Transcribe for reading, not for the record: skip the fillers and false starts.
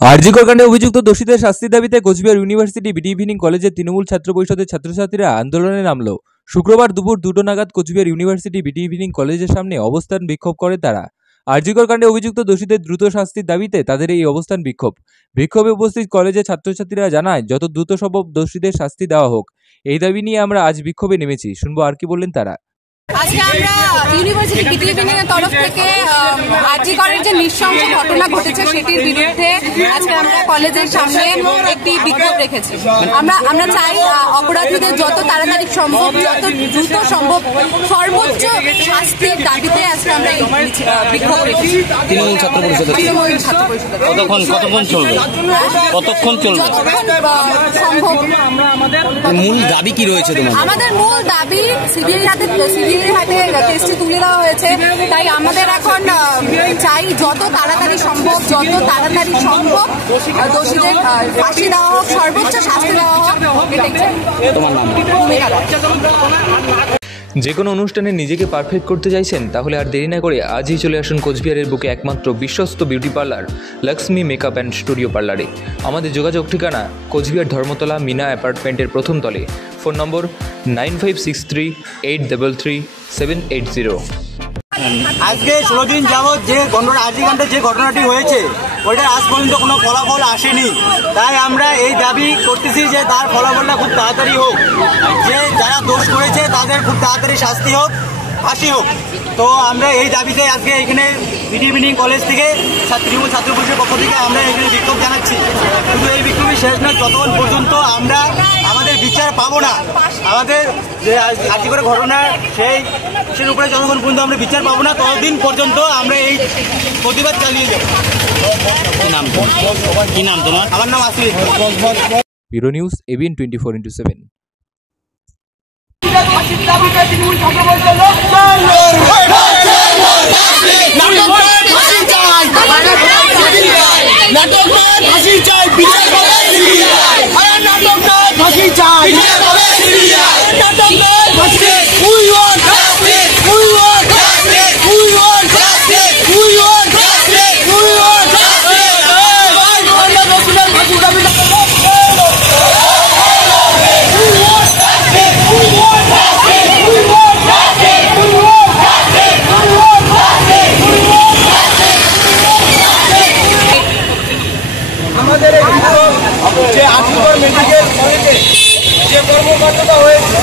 আরজিকর কাণ্ডে অভিযুক্ত দোষীদের শাস্তির দাবিতে কোচবিহার ইউনিভার্সিটি বিডি ইভিনিং কলেজের তৃণমূল ছাত্র পরিষদের ছাত্রছাত্রীরা আন্দোলনে নামল। শুক্রবার দুপুর 2টো নাগাদ কোচবিহার ইউনিভার্সিটি বিডি ইভিনিং কলেজের সামনে অবস্থান বিক্ষোভ করে তারা। আরজিকর কাণ্ডে অভিযুক্ত দোষীদের দ্রুত শাস্তির দাবিতে তাদের এই অবস্থান বিক্ষোভে উপস্থিত কলেজের ছাত্রছাত্রীরা জানায়, যত দ্রুত সম্ভব দোষীদের শাস্তি দেওয়া হোক। এই দাবি নিয়ে আমরা আজ বিক্ষোভে নেমেছি। শুনবো আর কি বললেন তারা। আজকে আমরা ইউনিভার্সিটি বিডি ইভিনিং এর তরফ থেকে আরজিকরের যে নৃশংস ঘটনা ঘটেছে সেটির বিরুদ্ধে আজকে আমরা কলেজের সামনে একটি বিক্ষোভ রেখেছি। আমরা চাই অপরাধীদের যত তাড়াতাড়ি সম্ভব, যত দ্রুত সম্ভব সর্বোচ্চ শাস্তির দাবিতে আজকে আমরা এই বিক্ষোভ রেখেছি। তৃণমূল ছাত্র পরিষদ কতক্ষণ চলবে? যতক্ষণ সম্ভব। মূল দাবি কি রয়েছে তোমাদের? আমাদের মূল দাবি সিবিআই হাতে কেসটি তুলে দেওয়া হয়েছে, তাই আমাদের এখন চাই যত তাড়াতাড়ি সম্ভব দোষীদের ফাঁসি দেওয়া হোক, সর্বোচ্চ শাস্তি দেওয়া হোক। যে কোনো অনুষ্ঠানে নিজেকে পারফেক্ট করতে চাইছেন? তাহলে আর দেরি না করে আজই চলে আসুন কোচবিহারের বুকে একমাত্র বিশ্বস্ত beauty parlour Lakshmi makeup and studio পার্লারে। আমাদের যোগাযোগ ঠিকানা কোচবিহার ধর্মতলা মিনা অ্যাপার্টমেন্টের প্রথম তলে। ফোন নম্বর 9563833780। আজকে 16 দিন যাবৎ যে আরজিকাণ্ডে যে ঘটনাটি হয়েছে ওইটা আজ পর্যন্ত কোনো ফলাফল আসেনি। তাই আমরা এই দাবি করতেছি যে তার ফলাফলটা খুব তাড়াতাড়ি হোক, যে যারা দোষ করেছে তাদের খুব তাড়াতাড়ি শাস্তি হোক, ফাঁসি হোক। তো আমরা এই দাবিতে আজকে এখানে বিডি ইভিনিং কলেজ থেকে তৃণমূল ছাত্র পরিষদের পক্ষ থেকে আমরা এখানে বিক্ষোভ জানাচ্ছি। শুধু এই বিক্ষোভই শেষ নয়, যতক্ষণ পর্যন্ত আমরা আমাদের বিচার পাবো না, আমাদের যে আরজিকরের ঘটনা সেই উপরে যতক্ষণ পর্যন্ত আমরা বিচার পাবো না, ততদিন পর্যন্ত আমরা এই প্রতিবাদ চালিয়ে যাব। কি নাম তোমার? আমার নাম Asif. Bureau news, ABN 24x7। আমাদের যে আরজিকর মেডিকেল কলেজে যে কর্মকর্তা হয়েছে